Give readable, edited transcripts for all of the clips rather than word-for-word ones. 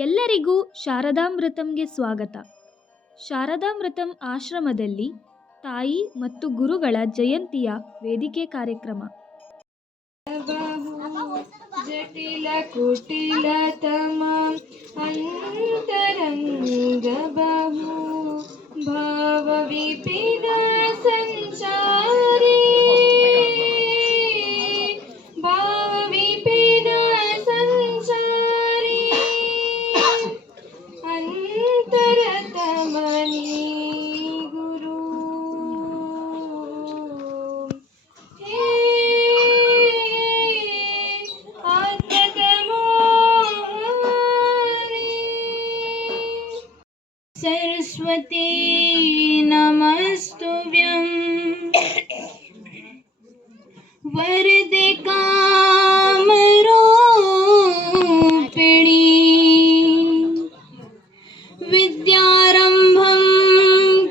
ಎಲ್ಲರಿಗೂ ಶಾರದಾಮೃತಂಗೆ ಸ್ವಾಗತ. ಶಾರದಾಮೃತಂ ಆಶ್ರಮದಲ್ಲಿ ತಾಯಿ ಮತ್ತು ಗುರುಗಳ ಜಯಂತಿಯ ವೇದಿಕೆ ಕಾರ್ಯಕ್ರಮ. ಜಟಿಲ ಕುಟಿಲತಮ ಅಂತರಂಗ ಬಹು ಭಾವ ವಿಪಿನ ಸಂಚಾರಿ ಭಾವ ವಿಪಿನ ಸಂಚಾರಿ ಅಂತರತಮನಿ ಗುರು सरस्वती नमस्तुभ्यं वरदे कामरूपिणी विद्यारंभं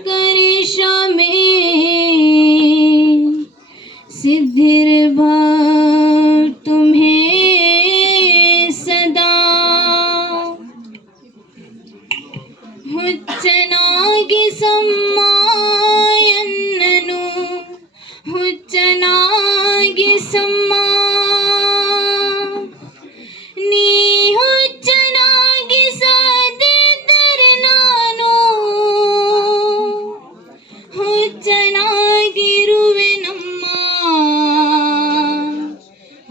करिष्यामि सिद्धिर्भवतु मे सदा. ಹುಚ್ಚನಾಗಿ ಸಮ್ಮಾಯನ್ನನು ಹುಚ್ಚನಾಗಿ ಸಮ್ಮ ನೀ ಹುಚ್ಚನಾಗಿ ಸದಿದ್ದರೆ ನಾನು ಹುಚ್ಚನಾಗಿರುವೆನಮ್ಮ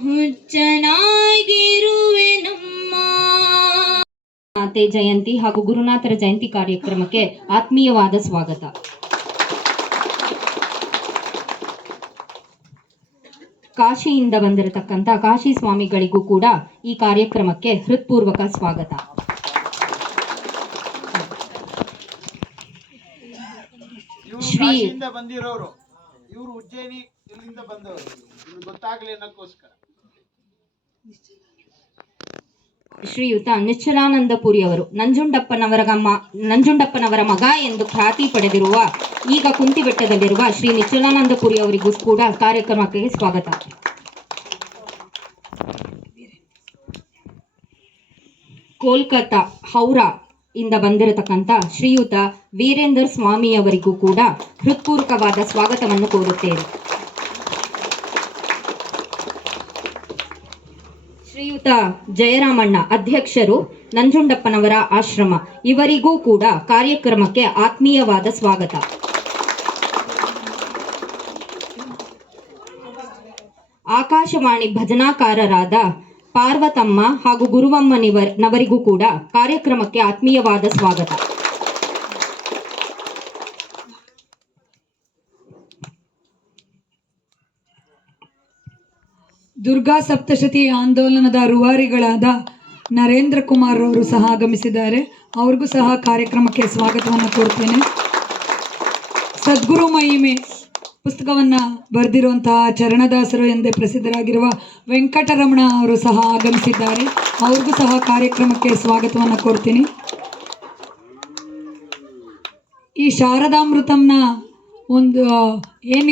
ಹುಚ್ಚನಾಗಿರುವೆನಮ್ಮ. ಮಾತೆ ಜಯಂತಿ ಹಾಗೂ ಗುರುನಾಥರ ಜಯಂತಿ ಕಾರ್ಯಕ್ರಮಕ್ಕೆ ಆತ್ಮೀಯವಾದ ಸ್ವಾಗತ. ಕಾಶಿಯಿಂದ ಬಂದಿರತಕ್ಕಂಥ ಕಾಶಿ ಸ್ವಾಮಿಗಳಿಗೂ ಕೂಡ ಈ ಕಾರ್ಯಕ್ರಮಕ್ಕೆ ಹೃತ್ಪೂರ್ವಕ ಸ್ವಾಗತ. ಶ್ರೀ ಬಂದಿರೋರು ಇವರು ಉಜ್ಜಯಿನಿ ಇಲ್ಲಿಂದ ಬಂದವರು, ಗೊತ್ತಾಗ್ಲಿ ಅನ್ನಕ್ಕೋಸ್ಕರ ಶ್ರೀಯುತ ನಿಶ್ಚಲಾನಂದಪುರಿ ಅವರು ನಂಜುಂಡಪ್ಪನವರ ಮಗ ಎಂದು ಖ್ಯಾತಿ ಪಡೆದಿರುವ ಈಗ ಕುಂತಿಬೆಟ್ಟದಲ್ಲಿರುವ ಶ್ರೀ ನಿಶ್ಚಲಾನಂದಪುರಿ ಅವರಿಗೂ ಕೂಡ ಕಾರ್ಯಕ್ರಮಕ್ಕೆ ಸ್ವಾಗತ. ಕೋಲ್ಕತ್ತಾ ಹೌರಾ ಇಂದ ಬಂದಿರತಕ್ಕಂಥ ಶ್ರೀಯುತ ವೀರೇಂದರ್ ಸ್ವಾಮಿ ಅವರಿಗೂ ಕೂಡ ಹೃತ್ಪೂರ್ವಕವಾದ ಸ್ವಾಗತವನ್ನು ಕೋರುತ್ತೇವೆ. ಶ್ರೀಯುತ ಜಯರಾಮಣ್ಣ ಅಧ್ಯಕ್ಷರು ನಂಜುಂಡಪ್ಪನವರ ಆಶ್ರಮ, ಇವರಿಗೂ ಕೂಡ ಕಾರ್ಯಕ್ರಮಕ್ಕೆ ಆತ್ಮೀಯವಾದ ಸ್ವಾಗತ. ಆಕಾಶವಾಣಿ ಭಜನಾಕಾರರಾದ ಪಾರ್ವತಮ್ಮ ಹಾಗೂ ಗುರುವಮ್ಮನವರಿಗೂ ಕೂಡ ಕಾರ್ಯಕ್ರಮಕ್ಕೆ ಆತ್ಮೀಯವಾದ ಸ್ವಾಗತ. ದುರ್ಗಾ ಸಪ್ತಶತಿ ಆಂದೋಲನದ ರೂವಾರಿಗಳಾದ ನರೇಂದ್ರ ಕುಮಾರ್ ಅವರು ಸಹ ಆಗಮಿಸಿದ್ದಾರೆ. ಅವ್ರಿಗೂ ಸಹ ಕಾರ್ಯಕ್ರಮಕ್ಕೆ ಸ್ವಾಗತವನ್ನು ಕೋರ್ತೇನೆ. ಸದ್ಗುರು ಮಹಿಮೆ ಪುಸ್ತಕವನ್ನು ಬರೆದಿರುವಂತಹ ಚರಣದಾಸರು ಎಂದೇ ಪ್ರಸಿದ್ಧರಾಗಿರುವ ವೆಂಕಟರಮಣ ಅವರು ಸಹ ಆಗಮಿಸಿದ್ದಾರೆ. ಅವ್ರಿಗೂ ಸಹ ಕಾರ್ಯಕ್ರಮಕ್ಕೆ ಸ್ವಾಗತವನ್ನು ಕೋರ್ತೀನಿ. ಈ ಶಾರದಾಮೃತಂನ ಒಂದು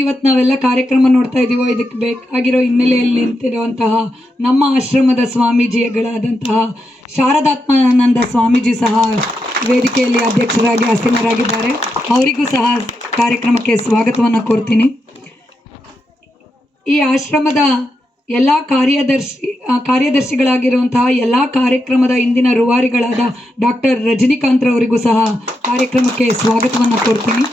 ಇವತ್ತು ನಾವೆಲ್ಲ ಕಾರ್ಯಕ್ರಮ ನೋಡ್ತಾ ಇದ್ದೀವೋ ಇದಕ್ಕೆ ಬೇಕಾಗಿರೋ ಹಿನ್ನೆಲೆಯಲ್ಲಿ ನಿಂತಿರುವಂತಹ ನಮ್ಮ ಆಶ್ರಮದ ಸ್ವಾಮೀಜಿಗಳಾದಂತಹ ಶಾರದಾತ್ಮಾನಂದ ಸ್ವಾಮೀಜಿ ಸಹ ವೇದಿಕೆಯಲ್ಲಿ ಅಧ್ಯಕ್ಷರಾಗಿ ಆಸೀನರಾಗಿದ್ದಾರೆ. ಅವರಿಗೂ ಸಹ ಕಾರ್ಯಕ್ರಮಕ್ಕೆ ಸ್ವಾಗತವನ್ನು ಕೋರ್ತೀನಿ. ಈ ಆಶ್ರಮದ ಎಲ್ಲ ಕಾರ್ಯದರ್ಶಿಗಳಾಗಿರುವಂತಹ ಎಲ್ಲ ಕಾರ್ಯಕ್ರಮದ ಇಂದಿನ ರೂವಾರಿಗಳಾದ ಡಾಕ್ಟರ್ ರಜನಿಕಾಂತ್ರವರಿಗೂ ಸಹ ಕಾರ್ಯಕ್ರಮಕ್ಕೆ ಸ್ವಾಗತವನ್ನು ಕೋರ್ತೀನಿ.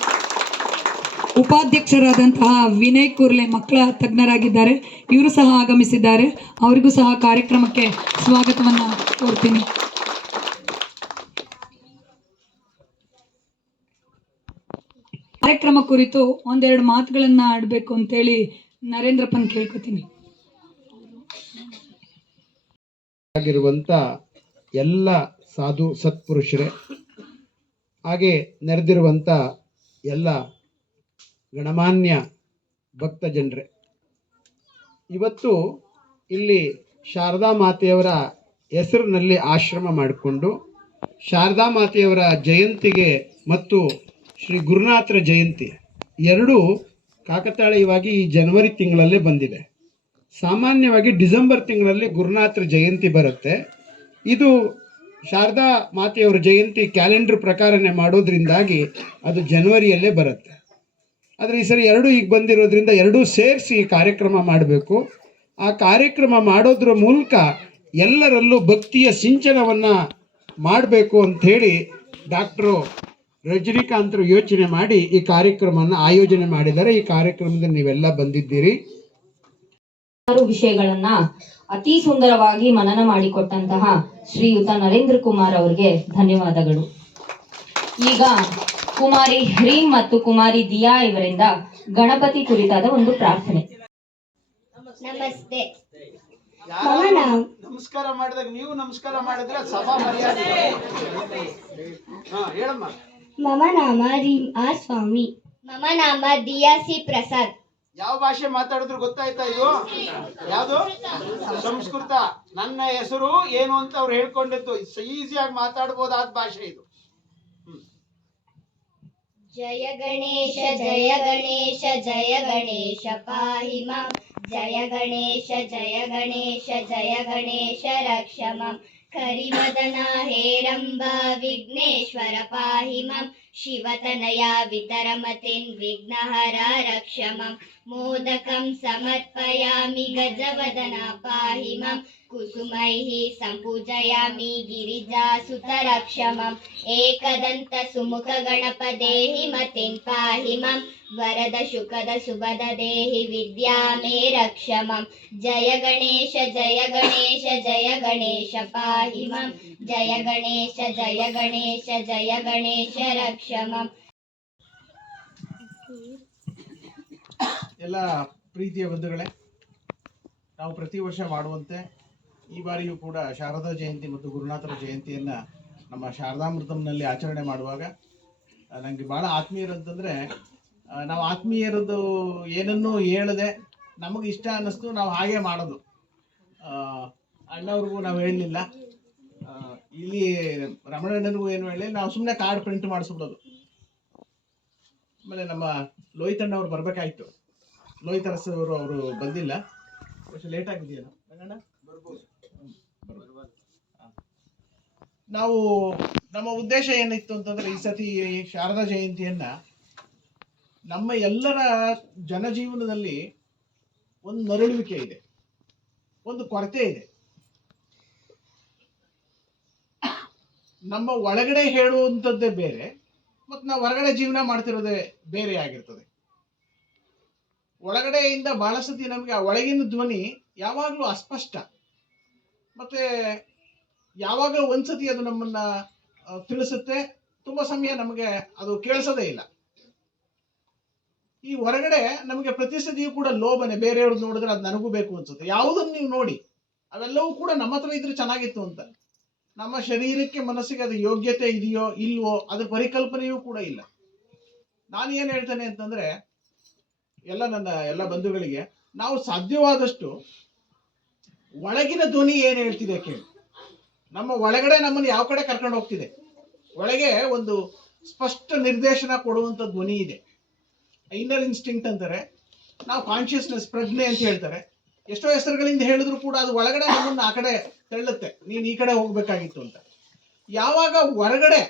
ಉಪಾಧ್ಯಕ್ಷರಾದಂತಹ ವಿನಯ್ ಕುರ್ಲೆ ಮಕ್ಕಳ ತಜ್ಞರಾಗಿದ್ದಾರೆ, ಇವರು ಸಹ ಆಗಮಿಸಿದ್ದಾರೆ. ಅವರಿಗೂ ಸಹ ಕಾರ್ಯಕ್ರಮಕ್ಕೆ ಸ್ವಾಗತವನ್ನು ಕೋರ್ತೀನಿ. ಕಾರ್ಯಕ್ರಮ ಕುರಿತು ಒಂದೆರಡು ಮಾತುಗಳನ್ನು ಆಡಬೇಕು ಅಂತೇಳಿ ನರೇಂದ್ರಪ್ಪನ್ ಕೇಳ್ಕೊತೀನಿ. ಆಗಿರುವಂಥ ಎಲ್ಲ ಸಾಧು ಸತ್ಪುರುಷರೇ, ಹಾಗೆ ನೆರೆದಿರುವಂಥ ಎಲ್ಲ ಗಣಮಾನ್ಯ ಭಕ್ತ ಜನರೇ, ಇವತ್ತು ಇಲ್ಲಿ ಶಾರದಾ ಮಾತೆಯವರ ಹೆಸರಿನಲ್ಲಿ ಆಶ್ರಮ ಮಾಡಿಕೊಂಡು ಶಾರದಾ ಮಾತೆಯವರ ಜಯಂತಿಗೆ ಮತ್ತು ಶ್ರೀ ಗುರುನಾಥರ ಜಯಂತಿ ಎರಡೂ ಕಾಕತಾಳೀಯವಾಗಿ ಈ ಜನವರಿ ತಿಂಗಳಲ್ಲೇ ಬಂದಿದೆ. ಸಾಮಾನ್ಯವಾಗಿ ಡಿಸೆಂಬರ್ ತಿಂಗಳಲ್ಲಿ ಗುರುನಾಥರ ಜಯಂತಿ ಬರುತ್ತೆ. ಇದು ಶಾರದಾ ಮಾತೆಯವರ ಜಯಂತಿ ಕ್ಯಾಲೆಂಡರ್ ಪ್ರಕಾರನೇ ಮಾಡೋದ್ರಿಂದಾಗಿ ಅದು ಜನವರಿಯಲ್ಲೇ ಬರುತ್ತೆ. ಆದರೆ ಈ ಸರಿ ಎರಡೂ ಈಗ ಬಂದಿರೋದ್ರಿಂದ ಎರಡೂ ಸೇರಿಸಿ ಕಾರ್ಯಕ್ರಮ ಮಾಡಬೇಕು. ಆ ಕಾರ್ಯಕ್ರಮ ಮಾಡೋದ್ರ ಮೂಲಕ ಎಲ್ಲರಲ್ಲೂ ಭಕ್ತಿಯ ಸಿಂಚನವನ್ನು ಮಾಡಬೇಕು ಅಂಥೇಳಿ ಡಾಕ್ಟ್ರು ರಜನಿಕಾಂತರು ಯೋಚನೆ ಮಾಡಿ ಈ ಕಾರ್ಯಕ್ರಮವನ್ನು ಆಯೋಜನೆ ಮಾಡಿದ್ದಾರೆ. ಈ ಕಾರ್ಯಕ್ರಮದಲ್ಲಿ ನೀವೆಲ್ಲ ಬಂದಿದ್ದೀರಿ. ವಿಷಯಗಳನ್ನ ಅತಿ ಸುಂದರವಾಗಿ ಮನನ ಮಾಡಿಕೊಟ್ಟಂತಹ ಶ್ರೀಯುತ ನರೇಂದ್ರ ಕುಮಾರ್ ಅವರಿಗೆ ಧನ್ಯವಾದಗಳು. ಈಗ ಕುಮಾರಿ ಹ್ರೀಂ ಮತ್ತು ಕುಮಾರಿ ದಿಯಾ ಇವರಿಂದ ಗಣಪತಿ ಕುರಿತಾದ ಒಂದು ಪ್ರಾರ್ಥನೆ. ನಮಸ್ತೆ. ನಮಸ್ಕಾರ ಮಾಡಿದಾಗ ನೀವು ನಮಸ್ಕಾರ ಮಾಡಿದ್ರೆ ಸಭಾ ಮರ್ಯಾದೆ. ಹೇಳಮ್ಮ. ಮಮ ನಾಮ ರೀಂ ಆರ್ ಸ್ವಾಮಿ. ಮಮ ನಾಮ ದಿಯಾ ಸಿ ಪ್ರಸಾದ್. ಯಾವ ಭಾಷೆ ಮಾತಾಡಿದ್ರು ಗೊತ್ತಾಯ್ತಾ? ಇದು ಯಾವುದು? ಸಂಸ್ಕೃತ. ನನ್ನ ಹೆಸರು ಏನು ಅಂತ ಅವ್ರು ಹೇಳ್ಕೊಂಡಿದ್ದು ಈಸಿಯಾಗಿ ಮಾತಾಡ್ಬೋದಾದ ಭಾಷೆ ಇದು. ಜಯ ಗಣೇಶ ಜಯ ಗಣೇಶ ಜಯ ಗಣೇಶ ಪಾಹಿ ಮಾಂ. ಜಯ ಗಣೇಶ ಜಯ ಗಣೇಶ ಜಯ ಗಣೇಶ ರಕ್ಷ ಮಾಂ. ಕರಿವದನ ಹೇರಂಬ ವಿಘ್ನೇಶ್ವರ ಪಾಹಿ ಮಾಂ. ಶಿವತನಯ ವಿತರಮತಿನ್ ವಿಘ್ನಹರ ರಕ್ಷ ಮಾಂ. ಮೋದಕಂ ಸಮರ್ಪಯಾಮಿ ಗಜವದನ ಪಾಹಿ ಮಾಂ. ಕುಸುಮೈಃ ಸಂಪೂಜಯಾಮಿ ಗಿರಿಜಾಸುತ ರಕ್ಷ ಮಾಂ. ಏಕದಂತ ಸುಮುಖ ಗಣಪದೇಹಿ ಮತಿನ್ ಪಾಹಿ ಮಾಂ. ವರದ ಶುಕದ ಸುಭದ ದೇಹಿ ವಿದ್ಯಾ ಮೇ ರಕ್ಷ ಮಾಂ. ಜಯ ಗಣೇಶ ಜಯ ಗಣೇಶ ಜಯ ಗಣೇಶ ಪಾಹಿ ಮಾಂ. ಜಯ ಗಣೇಶ ಜಯ ಗಣೇಶ ಜಯ ಗಣೇಶ ರಕ್ಷ ಮಾಂ. ಎಲ್ಲ ಪ್ರೀತಿಯ ಬಂಧುಗಳೇ, ನಾವು ಪ್ರತಿ ವರ್ಷ ಮಾಡುವಂತೆ ಈ ಬಾರಿಯೂ ಕೂಡ ಶಾರದಾ ಜಯಂತಿ ಮತ್ತು ಗುರುನಾಥರ ಜಯಂತಿಯನ್ನು ನಮ್ಮ ಶಾರದಾಮೃತಂನಲ್ಲಿ ಆಚರಣೆ ಮಾಡುವಾಗ ನನಗೆ ಭಾಳ ಆತ್ಮೀಯರಂತಂದರೆ, ನಾವು ಆತ್ಮೀಯರದ್ದು ಏನನ್ನೂ ಹೇಳದೆ ನಮಗೆ ಇಷ್ಟ ಅನ್ನಿಸ್ತು ನಾವು ಹಾಗೆ ಮಾಡೋದು. ಅಣ್ಣವ್ರಿಗೂ ನಾವು ಹೇಳಲಿಲ್ಲ, ಇಲ್ಲಿ ರಮಣಣ್ಣನಿಗೂ ಏನು ಹೇಳಿ ನಾವು ಸುಮ್ಮನೆ ಕಾರ್ಡ್ ಪ್ರಿಂಟ್ ಮಾಡಿಸ್ಬಿಡೋದು. ಆಮೇಲೆ ನಮ್ಮ ಲೋಹಿತಣ್ಣವ್ರು ಬರಬೇಕಾಯ್ತು. ಲೋಹಿತ್ ಅರಸವರು ಅವರು ಬಂದಿಲ್ಲ, ವರ್ಷ ಲೇಟ್ ಆಗಿದೆಯಲ್ಲ ಬರ್ಬೋದು. ನಾವು ನಮ್ಮ ಉದ್ದೇಶ ಏನಿತ್ತು ಅಂತಂದ್ರೆ, ಈ ಸತಿ ಶಾರದಾ ಜಯಂತಿಯನ್ನ ನಮ್ಮ ಎಲ್ಲರ ಜನಜೀವನದಲ್ಲಿ ಒಂದು ನರಳುವಿಕೆ ಇದೆ, ಒಂದು ಕೊರತೆ ಇದೆ. ನಮ್ಮ ಒಳಗಡೆ ಹೇಳುವಂಥದ್ದೇ ಬೇರೆ ಮತ್ತು ನಾವು ಹೊರಗಡೆ ಜೀವನ ಮಾಡ್ತಿರೋದೇ ಬೇರೆ ಆಗಿರ್ತದೆ. ಒಳಗಡೆಯಿಂದ ಬಹಳ ಸತಿ ನಮಗೆ ಆ ಒಳಗಿನ ಧ್ವನಿ ಯಾವಾಗಲೂ ಅಸ್ಪಷ್ಟ, ಮತ್ತೆ ಯಾವಾಗ ಒಂದ್ಸತಿ ಅದು ನಮ್ಮನ್ನ ತಿಳಿಸುತ್ತೆ, ತುಂಬ ಸಮಯ ನಮಗೆ ಅದು ಕೇಳಿಸೋದೇ ಇಲ್ಲ. ಈ ಹೊರಗಡೆ ನಮಗೆ ಪ್ರತಿ ಸತಿಯೂ ಕೂಡ ಲೋಭನೆ, ಬೇರೆಯವ್ರದ್ದು ನೋಡಿದ್ರೆ ಅದು ನನಗೂ ಬೇಕು ಅನ್ಸುತ್ತೆ. ಯಾವುದನ್ನು ನೀವು ನೋಡಿ ಅವೆಲ್ಲವೂ ಕೂಡ ನಮ್ಮ ಹತ್ರ ಇದ್ರೆ ಚೆನ್ನಾಗಿತ್ತು ಅಂತ. ನಮ್ಮ ಶರೀರಕ್ಕೆ ಮನಸ್ಸಿಗೆ ಅದು ಯೋಗ್ಯತೆ ಇದೆಯೋ ಇಲ್ವೋ ಅದ್ರ ಪರಿಕಲ್ಪನೆಯೂ ಕೂಡ ಇಲ್ಲ. ನಾನು ಏನು ಹೇಳ್ತೇನೆ ಅಂತಂದ್ರೆ, ನನ್ನ ಎಲ್ಲ ಬಂಧುಗಳಿಗೆ ನಾವು ಸಾಧ್ಯವಾದಷ್ಟು ಒಳಗಿನ ಧ್ವನಿ ಏನು ಹೇಳ್ತಿದೆ ಕೇಳಿ. ನಮ್ಮ ಒಳಗಡೆ ನಮ್ಮನ್ನು ಯಾವ ಕಡೆ ಕರ್ಕೊಂಡು ಹೋಗ್ತಿದೆ, ಒಳಗೆ ಒಂದು ಸ್ಪಷ್ಟ ನಿರ್ದೇಶನ ಕೊಡುವಂಥ ಧ್ವನಿ ಇದೆ. ಇನ್ನರ್ ಇನ್ಸ್ಟಿಂಕ್ಟ್ ಅಂತಾರೆ, ನಾವು ಕಾನ್ಷಿಯಸ್ನೆಸ್, ಪ್ರಜ್ಞೆ ಅಂತ ಹೇಳ್ತಾರೆ. ಎಷ್ಟೋ ಹೆಸರುಗಳಿಂದ ಹೇಳಿದ್ರು ಕೂಡ ಅದು ಒಳಗಡೆ ನಮ್ಮನ್ನು ಆ ಕಡೆ ತಳ್ಳುತ್ತೆ, ನೀನು ಈ ಕಡೆ ಹೋಗ್ಬೇಕಾಗಿತ್ತು ಅಂತ. ಯಾವಾಗ ಒಳಗಡೆ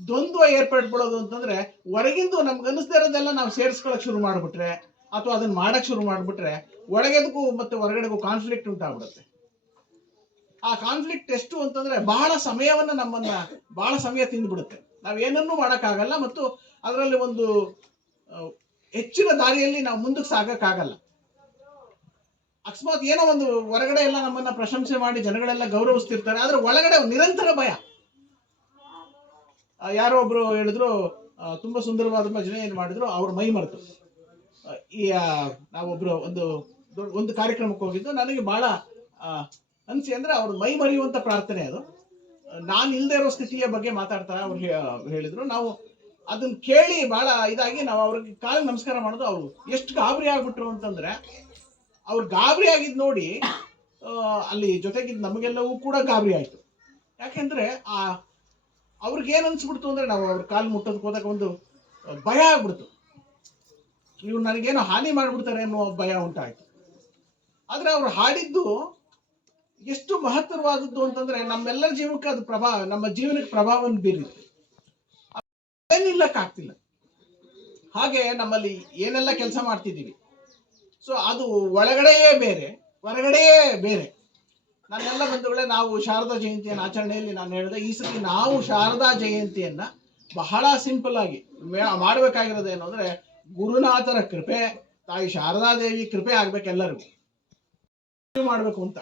ದ್ವಂದ್ವ ಏರ್ಪಡ್ಬಿಡೋದು ಅಂತಂದ್ರೆ, ಹೊರಗಿಂದು ನಮ್ಗೆ ಅನ್ನಿಸ್ತಾ ಇರೋದೆಲ್ಲ ನಾವು ಸೇರಿಸ್ಕೊಳಕ್ ಶುರು ಮಾಡ್ಬಿಟ್ರೆ ಅಥವಾ ಅದನ್ನ ಮಾಡಕ್ ಶುರು ಮಾಡ್ಬಿಟ್ರೆ ಒಳಗೆದಕ್ಕೂ ಮತ್ತೆ ಹೊರಗಡೆಗೂ ಕಾನ್ಫ್ಲಿಕ್ಟ್ ಉಂಟಾಗ್ಬಿಡುತ್ತೆ. ಆ ಕಾನ್ಫ್ಲಿಕ್ಟ್ ಎಷ್ಟು ಅಂತಂದ್ರೆ ಬಹಳ ಸಮಯ ತಿಂದ್ಬಿಡುತ್ತೆ. ನಾವೇನನ್ನೂ ಮಾಡೋಕ್ಕಾಗಲ್ಲ ಮತ್ತು ಅದರಲ್ಲಿ ಒಂದು ಹೆಚ್ಚಿನ ದಾರಿಯಲ್ಲಿ ನಾವು ಮುಂದಕ್ಕೆ ಸಾಗಕ್ಕಾಗಲ್ಲ. ಅಕಸ್ಮಾತ್ ಏನೋ ಒಂದು ಹೊರಗಡೆ ಎಲ್ಲ ನಮ್ಮನ್ನ ಪ್ರಶಂಸೆ ಮಾಡಿ ಜನಗಳೆಲ್ಲ ಗೌರವಿಸ್ತಿರ್ತಾರೆ, ಆದ್ರೆ ಒಳಗಡೆ ನಿರಂತರ ಭಯ. ಯಾರೋ ಒಬ್ರು ಹೇಳಿದ್ರು, ತುಂಬಾ ಸುಂದರವಾದ ಭಜನೆ ಏನು ಮಾಡಿದ್ರು, ಅವ್ರ ಮೈ ಮರೆತು. ನಾವೊಬ್ರು ಒಂದು ಕಾರ್ಯಕ್ರಮಕ್ಕೆ ಹೋಗಿದ್ದು, ನನಗೆ ಬಹಳ ಅನ್ಸಿ ಅಂದ್ರೆ ಅವ್ರ ಮೈ ಮರೆಯುವಂತ ಪ್ರಾರ್ಥನೆ ಅದು. ನಾನು ಇಲ್ಲದೆ ಇರೋ ಸ್ಥಿತಿಯ ಬಗ್ಗೆ ಮಾತಾಡ್ತಾರೆ ಅವ್ರು ಹೇಳಿದ್ರು. ನಾವು ಅದನ್ನ ಕೇಳಿ ಬಹಳ ಇದಾಗಿ ನಾವು ಅವ್ರಿಗೆ ಕಾಲಿಗೆ ನಮಸ್ಕಾರ ಮಾಡೋದು. ಅವ್ರು ಎಷ್ಟು ಗಾಬರಿ ಆಗ್ಬಿಟ್ರು ಅಂತಂದ್ರೆ, ಅವ್ರು ಗಾಬರಿ ಆಗಿದ್ ನೋಡಿ ಅಲ್ಲಿ ಜೊತೆಗಿದ್ ನಮಗೆಲ್ಲವೂ ಕೂಡ ಗಾಬರಿ ಆಯ್ತು. ಯಾಕೆಂದ್ರೆ ಅವ್ರಿಗೇನು ಅನ್ಸ್ಬಿಡ್ತು ಅಂದ್ರೆ, ನಾವು ಅವ್ರ ಕಾಲು ಮುಟ್ಟೋದಕ್ಕೆ ಹೋದಾಗ ಒಂದು ಭಯ ಆಗ್ಬಿಡ್ತು. ಇವ್ರು ನನಗೇನೋ ಹಾನಿ ಮಾಡ್ಬಿಡ್ತಾರೆ ಅನ್ನೋ ಭಯ ಉಂಟಾಯ್ತು. ಆದ್ರೆ ಅವ್ರು ಹಾಡಿದ್ದು ಎಷ್ಟು ಮಹತ್ತರವಾದದ್ದು ಅಂತಂದ್ರೆ ನಮ್ಮೆಲ್ಲರ ಜೀವಕ್ಕೆ ಅದು ನಮ್ಮ ಜೀವನಕ್ಕೆ ಪ್ರಭಾವವನ್ನು ಬೀರಿದೆ, ಏನಿಲ್ಲಕ್ಕಾಗ್ತಿಲ್ಲ. ಹಾಗೆ ನಮ್ಮಲ್ಲಿ ಏನೆಲ್ಲ ಕೆಲಸ ಮಾಡ್ತಿದ್ದೀವಿ, ಸೊ ಅದು ಒಳಗಡೆಯೇ ಬೇರೆ ಹೊರಗಡೆಯೇ ಬೇರೆ. ನನ್ನೆಲ್ಲ ಬಂಧುಗಳೇ, ನಾವು ಶಾರದಾ ಜಯಂತಿಯನ್ನು ಆಚರಣೆಯಲ್ಲಿ ನಾನು ಹೇಳಿದೆ, ಈ ಸತಿ ನಾವು ಶಾರದಾ ಜಯಂತಿಯನ್ನ ಬಹಳ ಸಿಂಪಲ್ ಆಗಿ ಮಾಡಬೇಕಾಗಿರೋದೇನು ಅಂದ್ರೆ, ಗುರುನಾಥರ ಕೃಪೆ, ತಾಯಿ ಶಾರದಾದೇವಿ ಕೃಪೆ ಆಗ್ಬೇಕು ಎಲ್ಲರಿಗೂ ಮಾಡಬೇಕು ಅಂತ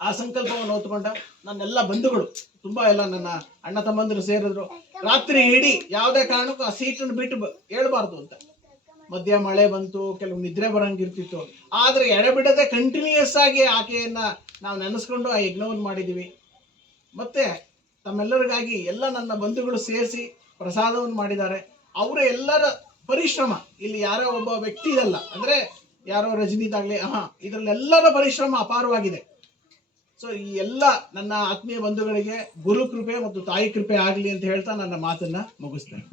ಆ ಸಂಕಲ್ಪವನ್ನು ಹೊತ್ತುಕೊಂಡ ನನ್ನೆಲ್ಲ ಬಂಧುಗಳು, ತುಂಬಾ ಎಲ್ಲ ನನ್ನ ಅಣ್ಣ ತಮ್ಮಂದಿರು ಸೇರಿದ್ರು. ರಾತ್ರಿ ಇಡೀ ಯಾವುದೇ ಕಾರಣಕ್ಕೂ ಆ ಸೀಟನ್ನು ಬಿಟ್ಟು ಹೇಳ್ಬಾರ್ದು ಅಂತ. ಮಧ್ಯ ಮಳೆ ಬಂತು, ಕೆಲವು ನಿದ್ರೆ ಬರಂಗಿರ್ತಿತ್ತು, ಆದ್ರೆ ಎಡೆಬಿಡದೆ ಕಂಟಿನ್ಯೂಯಸ್ ಆಗಿ ಆಕೆಯನ್ನ ನಾವು ನೆನೆಸ್ಕೊಂಡು ಆ ಯಜ್ಞವನ್ನು ಮಾಡಿದೀವಿ. ಮತ್ತೆ ತಮ್ಮೆಲ್ಲರಿಗಾಗಿ ಎಲ್ಲ ನನ್ನ ಬಂಧುಗಳು ಸೇರಿಸಿ ಪ್ರಸಾದವನ್ನು ಮಾಡಿದ್ದಾರೆ. ಅವರ ಎಲ್ಲರ ಪರಿಶ್ರಮ, ಇಲ್ಲಿ ಯಾರೋ ಒಬ್ಬ ವ್ಯಕ್ತಿ ಇದಲ್ಲ, ಅಂದ್ರೆ ಯಾರೋ ರಜನಿದಾಗ್ಲಿ, ಇದರಲ್ಲೆಲ್ಲರ ಪರಿಶ್ರಮ ಅಪಾರವಾಗಿದೆ. ಸೊ ಈ ಎಲ್ಲ ನನ್ನ ಆತ್ಮೀಯ ಬಂಧುಗಳಿಗೆ ಗುರು ಕೃಪೆ ಮತ್ತು ತಾಯಿ ಕೃಪೆ ಆಗಲಿ ಅಂತ ಹೇಳ್ತಾ ನನ್ನ ಮಾತನ್ನ ಮುಗಿಸ್ತೇನೆ.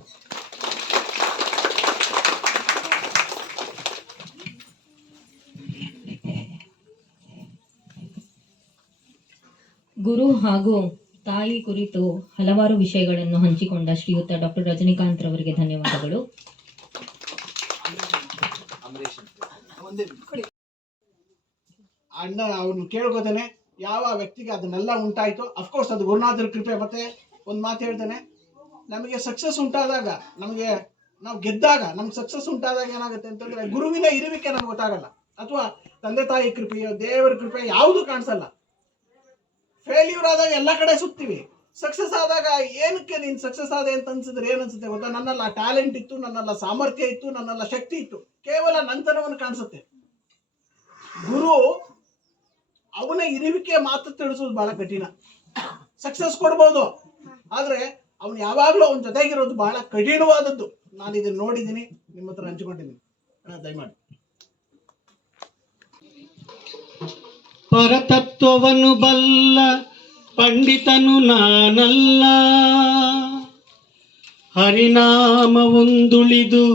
ಗುರು ಹಾಗೂ ತಾಯಿ ಕುರಿತು ಹಲವಾರು ವಿಷಯಗಳನ್ನು ಹಂಚಿಕೊಂಡ ಶ್ರೀಯುತ ಡಾಕ್ಟರ್ ರಜನಿಕಾಂತ್ ರವರಿಗೆ ಧನ್ಯವಾದಗಳು. ಅಣ್ಣ ಅವ್ರನ್ನ ಕೇಳ್ಕೋತೇನೆ, ಯಾವ ವ್ಯಕ್ತಿಗೆ ಅದನ್ನೆಲ್ಲ ಉಂಟಾಯ್ತು, ಅಫ್ಕೋರ್ಸ್ ಅದು ಗುರುನಾಥರ ಕೃಪೆ. ಮತ್ತೆ ಒಂದು ಮಾತು ಹೇಳ್ತೇನೆ, ನಮಗೆ ಸಕ್ಸಸ್ ಉಂಟಾದಾಗ, ನಾವು ಗೆದ್ದಾಗ ನಮ್ಗೆ ಸಕ್ಸಸ್ ಉಂಟಾದಾಗ ಏನಾಗುತ್ತೆ ಅಂತಂದ್ರೆ, ಗುರುವಿನ ಇರುವಿಕೆ ನಮ್ಗೆ ಗೊತ್ತಾಗಲ್ಲ, ಅಥವಾ ತಂದೆ ತಾಯಿ ಕೃಪೆಯೋ ದೇವರ ಕೃಪೆ ಯಾವುದು ಕಾಣಿಸಲ್ಲ. ಫೇಲ್ಯೂರ್ ಆದಾಗ ಎಲ್ಲ ಕಡೆ ಸುತ್ತೀವಿ, ಸಕ್ಸಸ್ ಆದಾಗ ಏನಕ್ಕೆ ನೀನು ಸಕ್ಸಸ್ ಆದೆ ಅಂತ ಅನ್ಸಿದ್ರೆ ಏನ್ ಅನ್ಸುತ್ತೆ ಗೊತ್ತಾ? ನನ್ನೆಲ್ಲ ಟ್ಯಾಲೆಂಟ್ ಇತ್ತು, ನನ್ನೆಲ್ಲ ಸಾಮರ್ಥ್ಯ ಇತ್ತು, ನನ್ನೆಲ್ಲ ಶಕ್ತಿ ಇತ್ತು, ಕೇವಲ ನಂತರವನ್ನು ಕಾಣಿಸುತ್ತೆ. ಗುರು ಅವನ ಇರುವಿಕೆ ಮಾತು ತಿಳಿಸೋದು ಬಹಳ ಕಠಿಣ. ಸಕ್ಸಸ್ ಕೊಡ್ಬೋದು, ಆದ್ರೆ ಅವನು ಯಾವಾಗ್ಲೂ ಅವನ ಜೊತೆಗಿರೋದು ಬಹಳ ಕಠಿಣವಾದದ್ದು. ನಾನು ಇದನ್ನ ನೋಡಿದ್ದೀನಿ, ನಿಮ್ಮ ಹತ್ರ ಹಂಚಿಕೊಂಡಿದ್ದೀನಿ, ದಯಮಾಡಿ. ಪರತತ್ವವನ್ನು ಬಲ್ಲ ಪಂಡಿತನು ನಾನಲ್ಲ, ಹರಿನಾಮವೊಂದುಳಿದು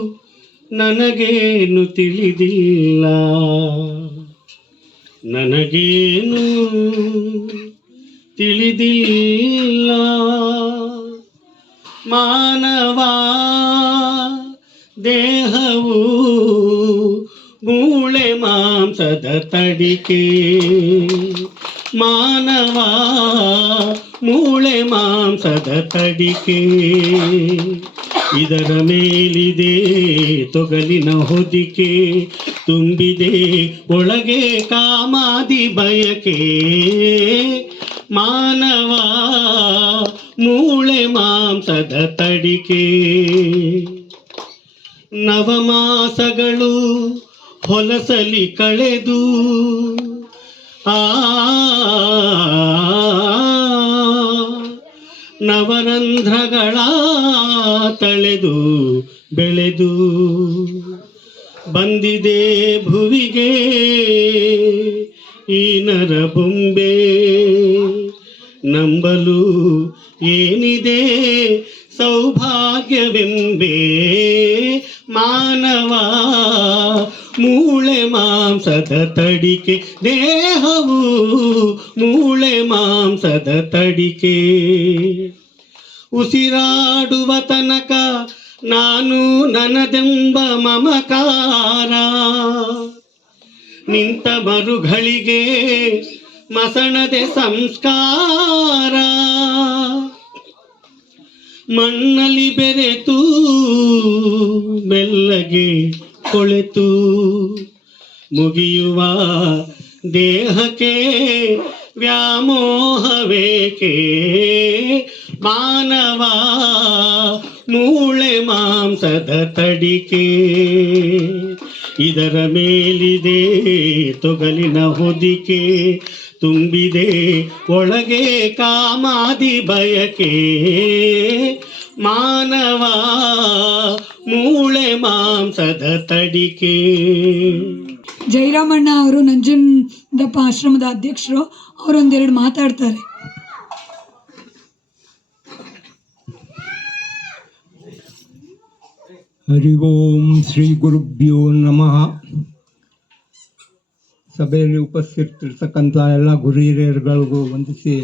ನನಗೇನು ತಿಳಿದಿಲ್ಲ, ನನಗೇನು ತಿಳಿದಿಲ್ಲ. ಮಾನವ ದೇಹವು ಮೂಳೆ ಮಾಂಸದ ತಡಿಕೆ, ಮಾನವ ಮೂಳೆ ಮಾಂಸದ ತಡಿಕೆ, ಇದರ ಮೇಲಿದೆ ತೊಗಲಿನ ಹೊದಿಕೆ, ತುಂಬಿದೆ ಒಳಗೆ ಕಾಮಾದಿ ಬಯಕೆ. ಮಾನವ ಮೂಳೆ ಮಾಂಸದ ತಡಿಕೆ, ನವಮಾಸಗಳು ಹೊಲಸಲಿ ಕಳೆದು ನವರಂಧ್ರಗಳ ತಳೆದು ಬೆಳೆದು ಬಂದಿದೆ ಭುವಿಗೆ ಈ ನರಬೊಂಬೆ. ನಂಬಲು ಏನಿದೆ ಸೌಭಾಗ್ಯವೆಂಬೆ, ಮಾನವ ಮೂಳೆ ಮಾಂಸದ ತಡಿಕೆ, ದೇಹವು ಮೂಳೆ ಮಾಂಸದ ತಡಿಕೆ. ಉಸಿರಾಡುವ ತನಕ ನಾನು ನನ್ನದೆಂಬ ಮಮಕಾರ, ನಿಂತ ಮರುಗಳಿಗೆ ಮಸಣದೆ ಸಂಸ್ಕಾರ. ಮಣ್ಣಲ್ಲಿ ಬೆರೆತು ಮೆಲ್ಲಗೆ ಕೊಳೆತು ಮುಗಿಯುವ ದೇಹಕ್ಕೆ ವ್ಯಾಮೋಹವೇಕೆ. ಮಾನವ ಮೂಳೆ ಮಾಂಸದ ತಡಿಕೆ, ಇದರ ಮೇಲಿದೆ ತೊಗಲಿನ ಹೊದಿಕೆ, ತುಂಬಿದೆ ಒಳಗೆ ಕಾಮಾದಿ ಬಯಕೆ. ಮಾನವ ಮೂಳೆ ಮಾಂಸದ ತಡಿಕೆ. ಜಯರಾಮಣ್ಣ ಅವರು ನಂಜನದಪ್ಪ ಆಶ್ರಮದ ಅಧ್ಯಕ್ಷರು, ಅವರೊಂದೆರಡು ಮಾತಾಡ್ತಾರೆ. ಹರಿ ಓಂ ಶ್ರೀ ಗುರುಭ್ಯೋ ನಮಃ. ಸಭೆಯಲ್ಲಿ ಉಪಸ್ಥಿತರಿರ್ತಕ್ಕಂಥ ಎಲ್ಲ ಗುರು ಹಿರಿಯರುಗಳಿಗೂ ವಂದಿಸಿ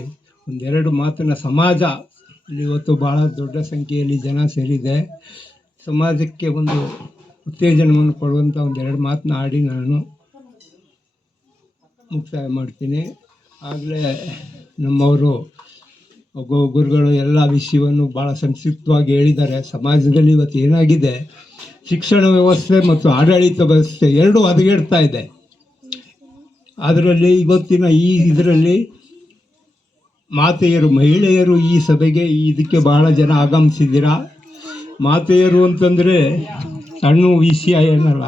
ಒಂದೆರಡು ಮಾತಿನ ಸಮಾಜ ಇಲ್ಲಿ ಇವತ್ತು ಭಾಳ ದೊಡ್ಡ ಸಂಖ್ಯೆಯಲ್ಲಿ ಜನ ಸೇರಿದೆ. ಸಮಾಜಕ್ಕೆ ಒಂದು ಉತ್ತೇಜನವನ್ನು ಕೊಡುವಂಥ ಒಂದೆರಡು ಮಾತನ್ನ ಆಡಿ ನಾನು ಮುಕ್ತಾಯ ಮಾಡ್ತೀನಿ. ಆಗಲೇ ನಮ್ಮವರು ಗುರುಗಳು ಎಲ್ಲ ವಿಷಯವನ್ನು ಭಾಳ ಸಂಕ್ಷಿಪ್ತವಾಗಿ ಹೇಳಿದ್ದಾರೆ. ಸಮಾಜದಲ್ಲಿ ಇವತ್ತು ಏನಾಗಿದೆ, ಶಿಕ್ಷಣ ವ್ಯವಸ್ಥೆ ಮತ್ತು ಆಡಳಿತ ವ್ಯವಸ್ಥೆ ಎರಡೂ ಹದಗೆಡ್ತಾ ಇದೆ. ಅದರಲ್ಲಿ ಇವತ್ತಿನ ಇದರಲ್ಲಿ ಮಾತೆಯರು, ಮಹಿಳೆಯರು ಈ ಸಭೆಗೆ ಇದಕ್ಕೆ ಭಾಳ ಜನ ಆಗಮಿಸಿದ್ದೀರಾ. ಮಾತೆಯರು ಅಂತಂದರೆ ಸಣ್ಣ ವಿಷಯ ಏನಲ್ಲ,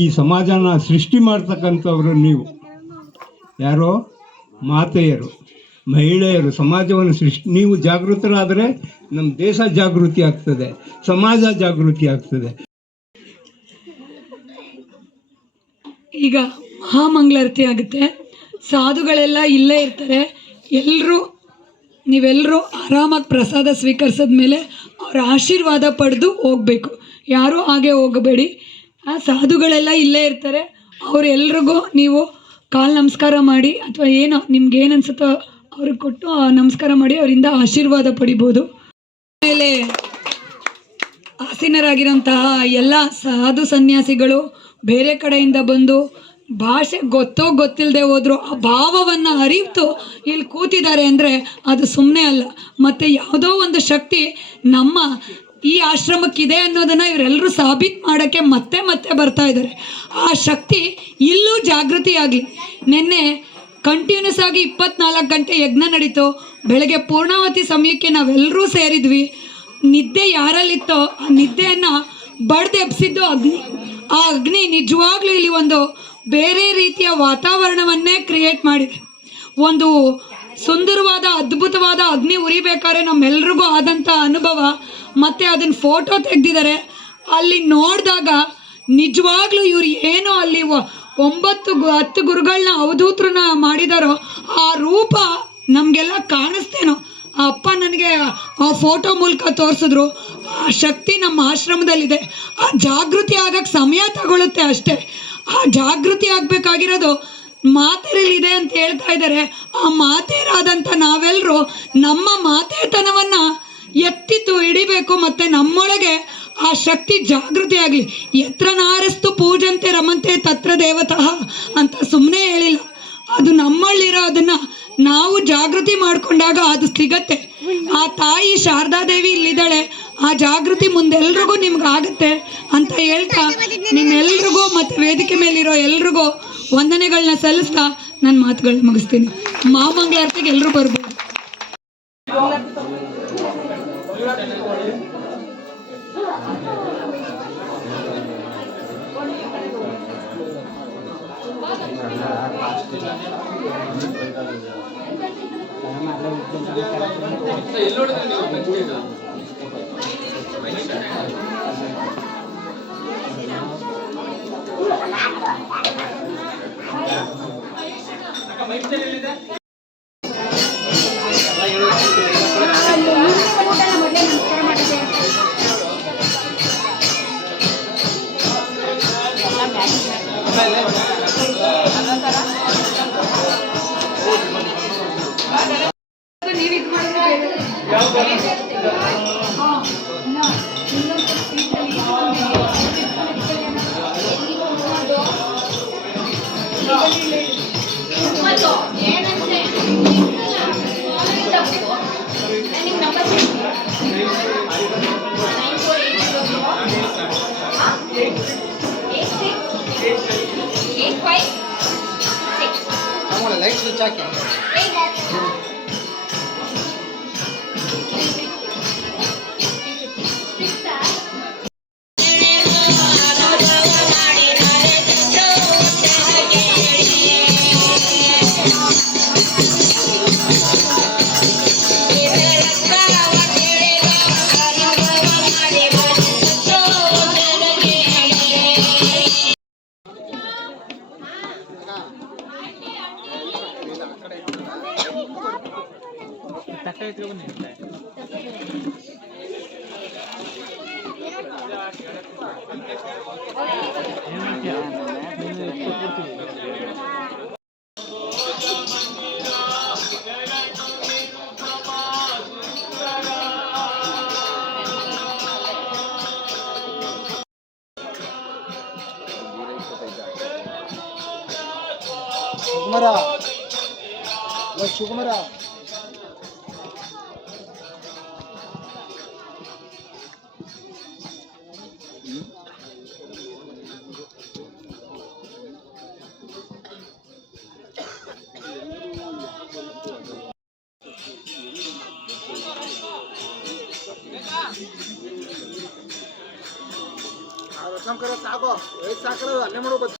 ಈ ಸಮಾಜನ ಸೃಷ್ಟಿ ಮಾಡ್ತಕ್ಕಂಥವ್ರು ನೀವು. ಯಾರೋ ಮಾತೆಯರು, ಮಹಿಳೆಯರು ಸಮಾಜವನ್ನು ನೀವು ಜಾಗೃತರಾದರೆ ನಮ್ಮ ದೇಶ ಜಾಗೃತಿ ಆಗ್ತದೆ, ಸಮಾಜ ಜಾಗೃತಿ ಆಗ್ತದೆ. ಈಗ ಮಹಾಮಂಗಳಾರತಿ ಆಗುತ್ತೆ. ಸಾಧುಗಳೆಲ್ಲ ಇಲ್ಲೇ ಇರ್ತಾರೆ. ನೀವೆಲ್ಲರೂ ಆರಾಮಾಗಿ ಪ್ರಸಾದ ಸ್ವೀಕರಿಸಿದ ಮೇಲೆ ಅವ್ರ ಆಶೀರ್ವಾದ ಪಡೆದು ಹೋಗಬೇಕು. ಯಾರೂ ಹಾಗೆ ಹೋಗಬೇಡಿ. ಆ ಸಾಧುಗಳೆಲ್ಲ ಇಲ್ಲೇ ಇರ್ತಾರೆ. ಅವರೆಲ್ರಿಗೂ ನೀವು ಕಾಲು ನಮಸ್ಕಾರ ಮಾಡಿ ಅಥವಾ ಏನೋ ನಿಮ್ಗೆ ಏನು ಅನ್ಸುತ್ತೋ ಅವ್ರಿಗೆ ಕೊಟ್ಟು ನಮಸ್ಕಾರ ಮಾಡಿ ಅವರಿಂದ ಆಶೀರ್ವಾದ ಪಡಿಬೋದು. ಆಮೇಲೆ ಆಸೀನರಾಗಿರೋಂತಹ ಎಲ್ಲ ಸಾಧು ಸನ್ಯಾಸಿಗಳು ಬೇರೆ ಕಡೆಯಿಂದ ಬಂದು ಭಾಷೆ ಗೊತ್ತಿಲ್ಲದೆ ಹೋದ್ರು ಆ ಭಾವವನ್ನು ಅರಿತು ಇಲ್ಲಿ ಕೂತಿದ್ದಾರೆ ಅಂದರೆ ಅದು ಸುಮ್ಮನೆ ಅಲ್ಲ. ಮತ್ತು ಯಾವುದೋ ಒಂದು ಶಕ್ತಿ ನಮ್ಮ ಈ ಆಶ್ರಮಕ್ಕಿದೆ ಅನ್ನೋದನ್ನು ಇವರೆಲ್ಲರೂ ಸಾಬೀತು ಮಾಡೋಕ್ಕೆ ಮತ್ತೆ ಮತ್ತೆ ಬರ್ತಾ ಇದ್ದಾರೆ. ಆ ಶಕ್ತಿ ಇಲ್ಲೂ ಜಾಗೃತಿ ಆಗಲಿ. ನಿನ್ನೆ ಕಂಟಿನ್ಯೂಸ್ ಆಗಿ 24 ಗಂಟೆ ಯಜ್ಞ ನಡೀತು. ಬೆಳಗ್ಗೆ ಪೂರ್ಣಾವತಿ ಸಮಯಕ್ಕೆ ನಾವೆಲ್ಲರೂ ಸೇರಿದ್ವಿ. ನಿದ್ದೆ ಯಾರಲ್ಲಿತ್ತೋ ಆ ನಿದ್ದೆಯನ್ನು ಬಡ್ದು ಎಬ್ಸಿದ್ದು ಅಗ್ನಿ. ಆ ಅಗ್ನಿ ನಿಜವಾಗ್ಲೂ ಇಲ್ಲಿ ಒಂದು ಬೇರೆ ರೀತಿಯ ವಾತಾವರಣವನ್ನೇ ಕ್ರಿಯೇಟ್ ಮಾಡಿದೆ. ಒಂದು ಸುಂದರವಾದ ಅದ್ಭುತವಾದ ಅಗ್ನಿ ಉರಿಬೇಕಾದ್ರೆ ನಮ್ಮೆಲ್ರಿಗೂ ಆದಂಥ ಅನುಭವ. ಮತ್ತು ಅದನ್ನು ಫೋಟೋ ತೆಗೆದಿದ್ದಾರೆ. ಅಲ್ಲಿ ನೋಡಿದಾಗ ನಿಜವಾಗ್ಲೂ ಇವ್ರು ಏನೋ ಅಲ್ಲಿ 9-10 ಗುರುಗಳನ್ನ ಅವಧೂತರನ್ನ ಮಾಡಿದಾರೋ ಆ ರೂಪ ನಮಗೆಲ್ಲ ಕಾಣಿಸ್ತೇನೋ. ಆ ಅಪ್ಪ ನನಗೆ ಆ ಫೋಟೋ ಮೂಲಕ ತೋರಿಸಿದ್ರು. ಆ ಶಕ್ತಿ ನಮ್ಮ ಆಶ್ರಮದಲ್ಲಿದೆ. ಆ ಜಾಗೃತಿ ಆಗಕ್ಕೆ ಸಮಯ ತಗೊಳುತ್ತೆ ಅಷ್ಟೇ. ಆ ಜಾಗೃತಿ ಆಗಬೇಕಾಗಿರೋದು ಮಾತೆಯರಲ್ಲಿದೆ ಅಂತ ಹೇಳ್ತಾ ಇದ್ದಾರೆ. ಆ ಮಾತೆಯರಾದಂಥ ನಾವೆಲ್ಲರೂ ನಮ್ಮ ಮಾತೆತನವನ್ನು ಎತ್ತಿತ್ತು ಹಿಡಿಬೇಕು. ಮತ್ತು ನಮ್ಮೊಳಗೆ ಆ ಶಕ್ತಿ ಜಾಗೃತಿ ಆಗಲಿ. ಯತ್ರ ನಾರಸ್ತು ಪೂಜಂತೆ ರಮಂತೆ ತತ್ರ ದೇವತಃ ಅಂತ ಸುಮ್ಮನೆ ಹೇಳಿಲ್ಲ. ಅದು ನಮ್ಮಲ್ಲಿರೋದನ್ನು ನಾವು ಜಾಗೃತಿ ಮಾಡಿಕೊಂಡಾಗ ಅದು ಸಿಗತ್ತೆ. ಆ ತಾಯಿ ಶಾರದಾದೇವಿ ಇಲ್ಲಿದ್ದಾಳೆ. ಆ ಜಾಗೃತಿ ಮುಂದೆಲ್ರಿಗೂ ನಿಮ್ಗಾಗುತ್ತೆ ಅಂತ ಹೇಳ್ತಾ ನಿಮ್ಮೆಲ್ರಿಗೂ ಮತ್ತು ವೇದಿಕೆ ಮೇಲಿರೋ ಎಲ್ರಿಗೂ ವಂದನೆಗಳನ್ನ ಸಲ್ಲಿಸ್ತಾ ನನ್ನ ಮಾತುಗಳನ್ನ ಮುಗಿಸ್ತೀನಿ. ಮಹಾಮಂಗಳಾರತಿಗೆ ಎಲ್ಲರೂ ಬರ್ಬೋದು. ಲೈಟ್ ಸ್ವಿಚ್ ಹಾಕಿ. ಏನು ಸಾಕು ಸಾಕಲ್ಲ ಅಲ್ಲೇ ಮಾಡೋ